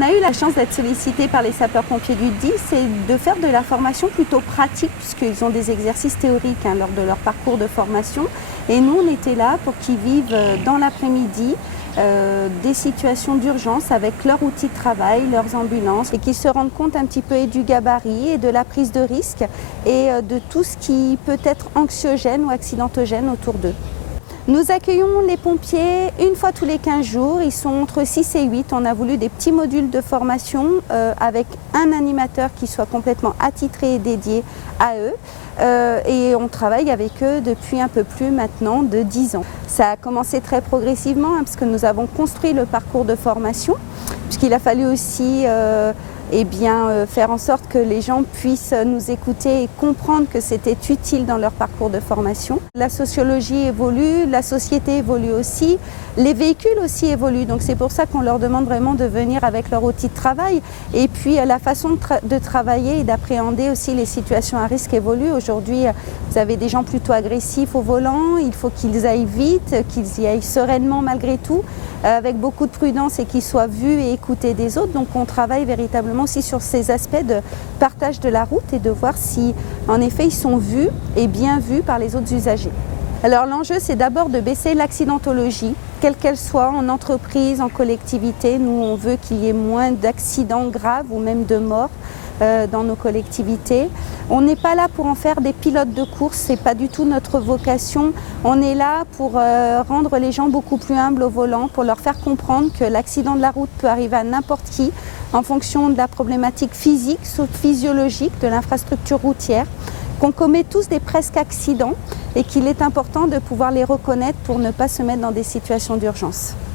On a eu la chance d'être sollicité par les sapeurs-pompiers du 10 et de faire de la formation plutôt pratique, puisqu'ils ont des exercices théoriques lors de leur parcours de formation. Et nous, on était là pour qu'ils vivent dans l'après-midi des situations d'urgence avec leur outil de travail, leurs ambulances, et qu'ils se rendent compte un petit peu du gabarit et de la prise de risque et de tout ce qui peut être anxiogène ou accidentogène autour d'eux. Nous accueillons les pompiers une fois tous les 15 jours, ils sont entre 6 et 8. On a voulu des petits modules de formation avec un animateur qui soit complètement attitré et dédié à eux. Et on travaille avec eux depuis un peu plus maintenant de 10 ans. Ça a commencé très progressivement parce que nous avons construit le parcours de formation, puisqu'il a fallu aussi faire en sorte que les gens puissent nous écouter et comprendre que c'était utile dans leur parcours de formation. La sociologie évolue, la société évolue aussi, les véhicules aussi évoluent. Donc c'est pour ça qu'on leur demande vraiment de venir avec leur outil de travail. Et puis la façon de travailler et d'appréhender aussi les situations à risque évolue. Aujourd'hui, vous avez des gens plutôt agressifs au volant, il faut qu'ils aillent vite, qu'ils y aillent sereinement malgré tout, avec beaucoup de prudence et qu'ils soient vus et écoutés des autres. Donc on travaille véritablement aussi sur ces aspects de partage de la route et de voir si en effet ils sont vus et bien vus par les autres usagers. Alors l'enjeu, c'est d'abord de baisser l'accidentologie, quelle qu'elle soit, en entreprise, en collectivité. Nous, on veut qu'il y ait moins d'accidents graves ou même de morts dans nos collectivités. On n'est pas là pour en faire des pilotes de course, c'est pas du tout notre vocation. On est là pour rendre les gens beaucoup plus humbles au volant, pour leur faire comprendre que l'accident de la route peut arriver à n'importe qui en fonction de la problématique physique, physiologique de l'infrastructure routière, qu'on commet tous des presque accidents et qu'il est important de pouvoir les reconnaître pour ne pas se mettre dans des situations d'urgence.